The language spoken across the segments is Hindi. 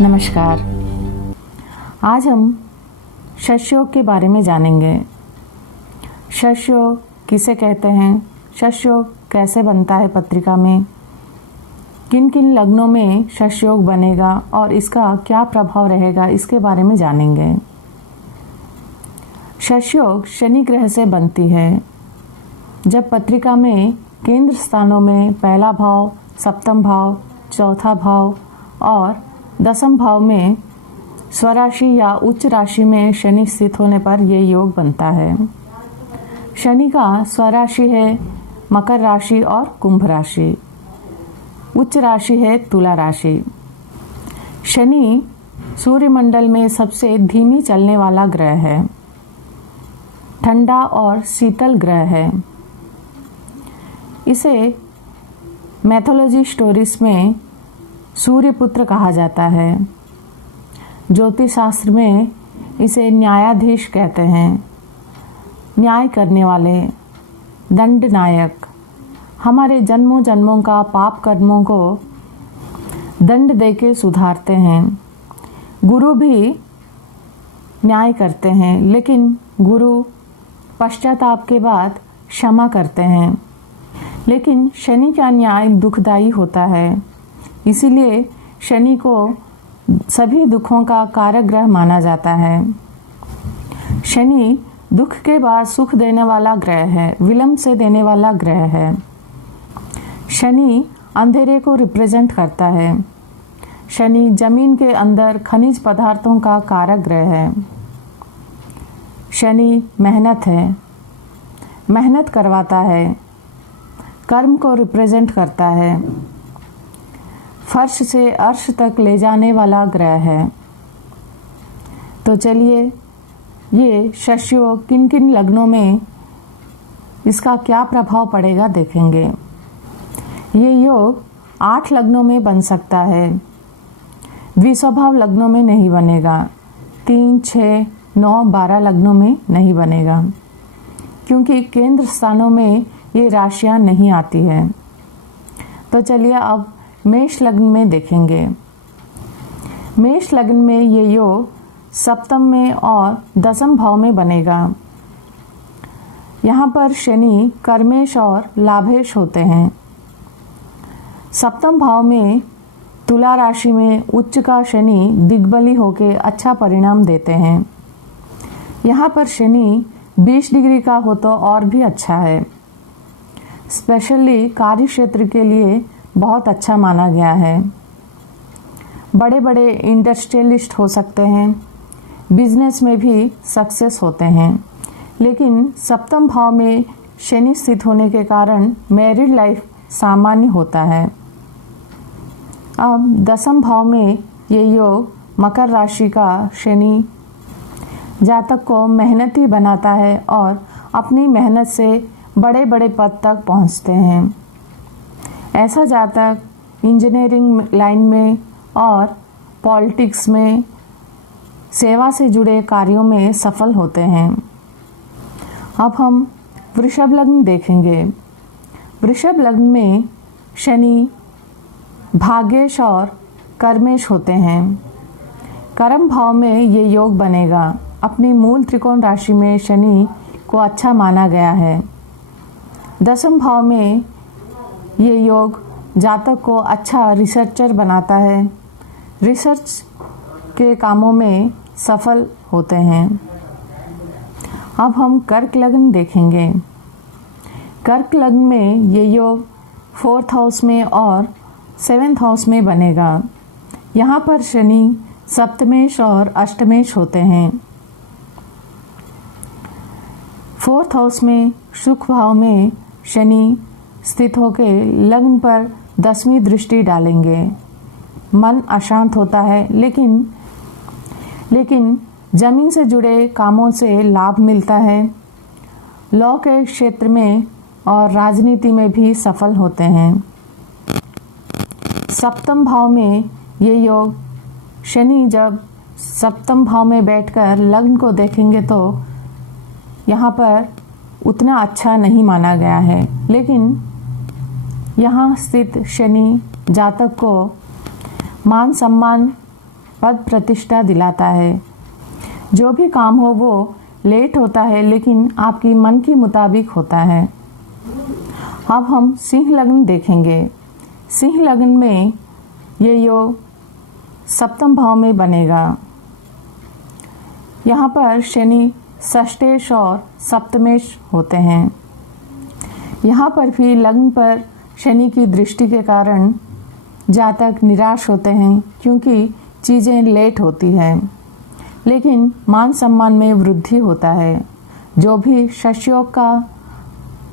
नमस्कार। आज हम शशयोग के बारे में जानेंगे। शशयोग किसे कहते हैं, शशयोग कैसे बनता है पत्रिका में, किन किन लग्नों में शशयोग बनेगा और इसका क्या प्रभाव रहेगा, इसके बारे में जानेंगे। शशयोग शनि ग्रह से बनती है। जब पत्रिका में केंद्र स्थानों में पहला भाव, सप्तम भाव, चौथा भाव और दसम भाव में स्वराशि या उच्च राशि में शनि स्थित होने पर यह योग बनता है। शनि का स्वराशि है मकर राशि और कुंभ राशि, उच्च राशि है तुला राशि। शनि सूर्यमंडल में सबसे धीमी चलने वाला ग्रह है, ठंडा और शीतल ग्रह है। इसे मैथोलॉजी स्टोरीज में सूर्यपुत्र कहा जाता है। ज्योतिष शास्त्र में इसे न्यायाधीश कहते हैं, न्याय करने वाले, दंड नायक। हमारे जन्मों जन्मों का पाप कर्मों को दंड देके सुधारते हैं। गुरु भी न्याय करते हैं, लेकिन गुरु पश्चाताप के बाद क्षमा करते हैं। लेकिन शनि का न्याय दुखदायी होता है, इसीलिए शनि को सभी दुखों का कारक ग्रह माना जाता है। शनि दुख के बाद सुख देने वाला ग्रह है, विलंब से देने वाला ग्रह है। शनि अंधेरे को रिप्रेजेंट करता है। शनि जमीन के अंदर खनिज पदार्थों का कारक ग्रह है। शनि मेहनत है, मेहनत करवाता है, कर्म को रिप्रेजेंट करता है। फर्श से अर्श तक ले जाने वाला ग्रह है। तो चलिए ये शशयोग किन किन लग्नों में इसका क्या प्रभाव पड़ेगा देखेंगे। ये योग 8 लग्नों में बन सकता है, द्विस्वभाव लग्नों में नहीं बनेगा। 3, 6, 9, 12 लग्नों में नहीं बनेगा, क्योंकि केंद्र स्थानों में ये राशियां नहीं आती है। तो चलिए अब मेष लग्न में देखेंगे। मेष लग्न में ये योग सप्तम में और दसम भाव में बनेगा। यहाँ पर शनि कर्मेश और लाभेश होते हैं। सप्तम भाव में तुला राशि में उच्च का शनि दिग्बली होकर अच्छा परिणाम देते हैं। यहाँ पर शनि 20 डिग्री का हो तो और भी अच्छा है। स्पेशली कार्य क्षेत्र के लिए बहुत अच्छा माना गया है। बड़े बड़े इंडस्ट्रियलिस्ट हो सकते हैं, बिजनेस में भी सक्सेस होते हैं। लेकिन सप्तम भाव में शनि स्थित होने के कारण मैरिड लाइफ सामान्य होता है। अब दसम भाव में ये योग मकर राशि का शनि जातक को मेहनती बनाता है और अपनी मेहनत से बड़े बड़े पद तक पहुंचते हैं। ऐसा जातक इंजीनियरिंग लाइन में और पॉलिटिक्स में सेवा से जुड़े कार्यों में सफल होते हैं। अब हम वृषभ लग्न देखेंगे। वृषभ लग्न में शनि भाग्येश और कर्मेश होते हैं। कर्म भाव में ये योग बनेगा। अपनी मूल त्रिकोण राशि में शनि को अच्छा माना गया है। दसम भाव में ये योग जातक को अच्छा रिसर्चर बनाता है, रिसर्च के कामों में सफल होते हैं। अब हम कर्क लग्न देखेंगे। कर्क लग्न में ये योग 4th हाउस में और 7th हाउस में बनेगा। यहाँ पर शनि सप्तमेश और अष्टमेश होते हैं। 4th हाउस में सुख भाव में शनि स्थित होकर लग्न पर 10वीं दृष्टि डालेंगे। मन अशांत होता है, लेकिन जमीन से जुड़े कामों से लाभ मिलता है। लॉ के क्षेत्र में और राजनीति में भी सफल होते हैं। सप्तम भाव में ये योग शनि जब सप्तम भाव में बैठकर लग्न को देखेंगे तो यहाँ पर उतना अच्छा नहीं माना गया है, लेकिन यहाँ स्थित शनि जातक को मान सम्मान पद प्रतिष्ठा दिलाता है। जो भी काम हो वो लेट होता है, लेकिन आपकी मन के मुताबिक होता है। अब हम सिंह लग्न देखेंगे। सिंह लग्न में ये योग सप्तम भाव में बनेगा। यहाँ पर शनि षष्ठेश और सप्तमेश होते हैं। यहाँ पर भी लग्न पर शनि की दृष्टि के कारण जातक निराश होते हैं, क्योंकि चीज़ें लेट होती हैं, लेकिन मान सम्मान में वृद्धि होता है। जो भी षष्योग का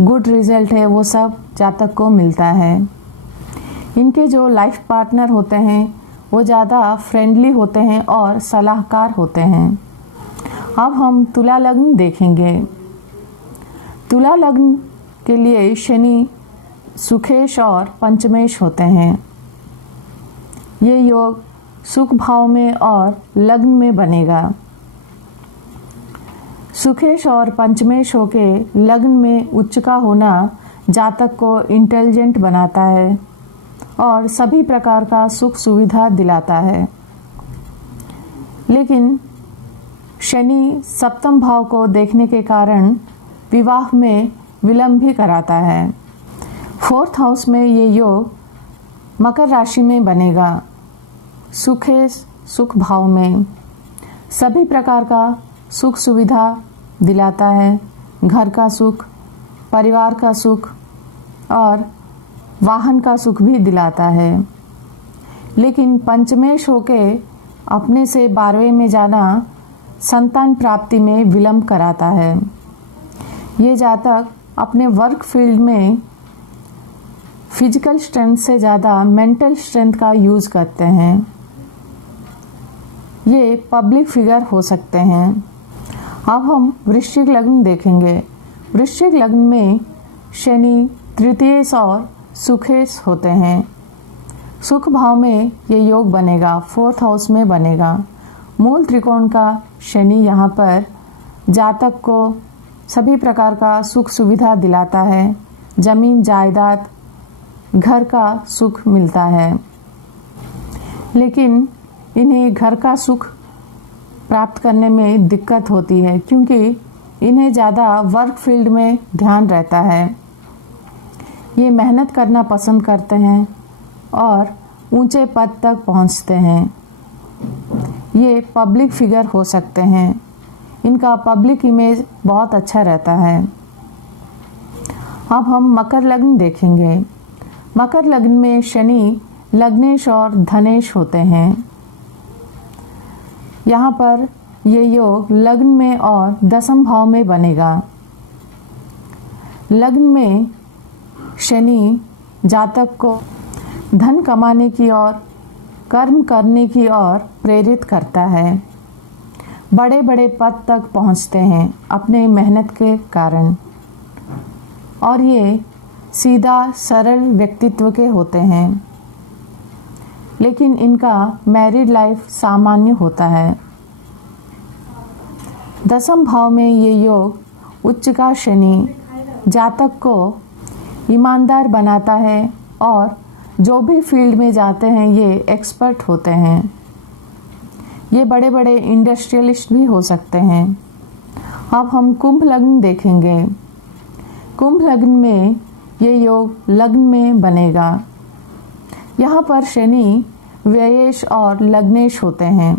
गुड रिजल्ट है वो सब जातक को मिलता है। इनके जो लाइफ पार्टनर होते हैं वो ज़्यादा फ्रेंडली होते हैं और सलाहकार होते हैं। अब हम तुला लग्न देखेंगे। तुला लग्न के लिए शनि सुखेश और पंचमेश होते हैं। ये योग सुख भाव में और लग्न में बनेगा। सुखेश और पंचमेश होके लग्न में उच्च का होना जातक को इंटेलिजेंट बनाता है और सभी प्रकार का सुख सुविधा दिलाता है। लेकिन शनि सप्तम भाव को देखने के कारण विवाह में विलंब भी कराता है। 4th हाउस में ये योग मकर राशि में बनेगा। सुखेश सुख भाव में सभी प्रकार का सुख सुविधा दिलाता है। घर का सुख, परिवार का सुख और वाहन का सुख भी दिलाता है। लेकिन पंचमेश होके अपने से 12वें में जाना संतान प्राप्ति में विलंब कराता है। ये जातक अपने वर्क फील्ड में फिजिकल स्ट्रेंथ से ज़्यादा मेंटल स्ट्रेंथ का यूज़ करते हैं। ये पब्लिक फिगर हो सकते हैं। अब हम वृश्चिक लग्न देखेंगे। वृश्चिक लग्न में शनि तृतीयेश और सुखेश होते हैं। सुख भाव में ये योग बनेगा। 4th हाउस में बनेगा। मूल त्रिकोण का शनि यहाँ पर जातक को सभी प्रकार का सुख सुविधा दिलाता है। जमीन जायदाद, घर का सुख मिलता है, लेकिन इन्हें घर का सुख प्राप्त करने में दिक्कत होती है, क्योंकि इन्हें ज़्यादा वर्क फील्ड में ध्यान रहता है। ये मेहनत करना पसंद करते हैं और ऊंचे पद तक पहुंचते हैं। ये पब्लिक फिगर हो सकते हैं। इनका पब्लिक इमेज बहुत अच्छा रहता है। अब हम मकर लग्न देखेंगे। मकर लग्न में शनि लग्नेश और धनेश होते हैं। यहाँ पर ये योग लग्न में और 10th भाव में बनेगा। लग्न में शनि जातक को धन कमाने की ओर, कर्म करने की ओर प्रेरित करता है। बड़े बड़े पद तक पहुँचते हैं अपने मेहनत के कारण, और ये सीधा सरल व्यक्तित्व के होते हैं। लेकिन इनका मैरिड लाइफ सामान्य होता है। 10th भाव में ये योग उच्च का शनि जातक को ईमानदार बनाता है और जो भी फील्ड में जाते हैं ये एक्सपर्ट होते हैं। ये बड़े बड़े इंडस्ट्रियलिस्ट भी हो सकते हैं। अब हम कुंभ लग्न देखेंगे। कुंभ लग्न में ये योग लग्न में बनेगा। यहाँ पर शनि व्ययेश और लग्नेश होते हैं।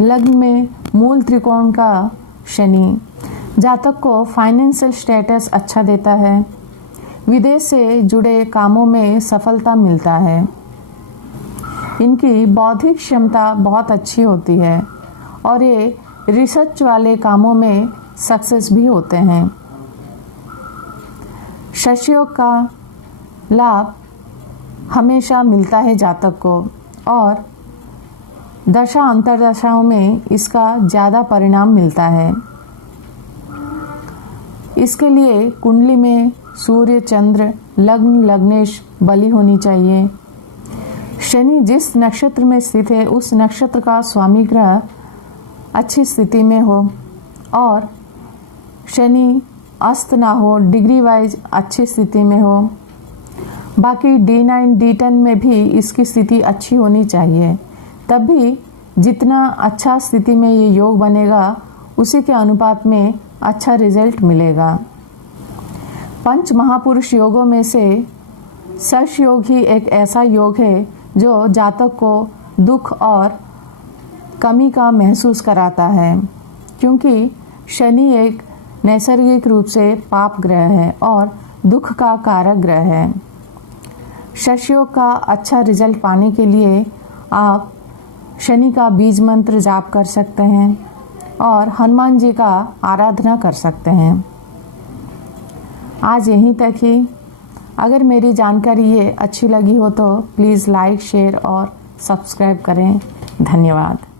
लग्न में मूल त्रिकोण का शनि जातक को फाइनेंशियल स्टेटस अच्छा देता है। विदेश से जुड़े कामों में सफलता मिलता है। इनकी बौद्धिक क्षमता बहुत अच्छी होती है और ये रिसर्च वाले कामों में सक्सेस भी होते हैं। शशयोग का लाभ हमेशा मिलता है जातक को और दशा अंतरदशाओं में इसका ज़्यादा परिणाम मिलता है। इसके लिए कुंडली में सूर्य, चंद्र, लग्न, लग्नेश बली होनी चाहिए। शनि जिस नक्षत्र में स्थित है उस नक्षत्र का स्वामी ग्रह अच्छी स्थिति में हो और शनि अस्त ना हो, डिग्री वाइज अच्छी स्थिति में हो। बाकी D9 D10 में भी इसकी स्थिति अच्छी होनी चाहिए, तब भी जितना अच्छा स्थिति में ये योग बनेगा उसी के अनुपात में अच्छा रिजल्ट मिलेगा। पंच महापुरुष योगों में से सश योग ही एक ऐसा योग है जो जातक को दुख और कमी का महसूस कराता है, क्योंकि शनि एक नैसर्गिक रूप से पाप ग्रह है और दुख का कारक ग्रह है। शश योग का अच्छा रिजल्ट पाने के लिए आप शनि का बीज मंत्र जाप कर सकते हैं और हनुमान जी का आराधना कर सकते हैं। आज यहीं तक ही। अगर मेरी जानकारी ये अच्छी लगी हो तो प्लीज़ लाइक, शेयर और सब्सक्राइब करें। धन्यवाद।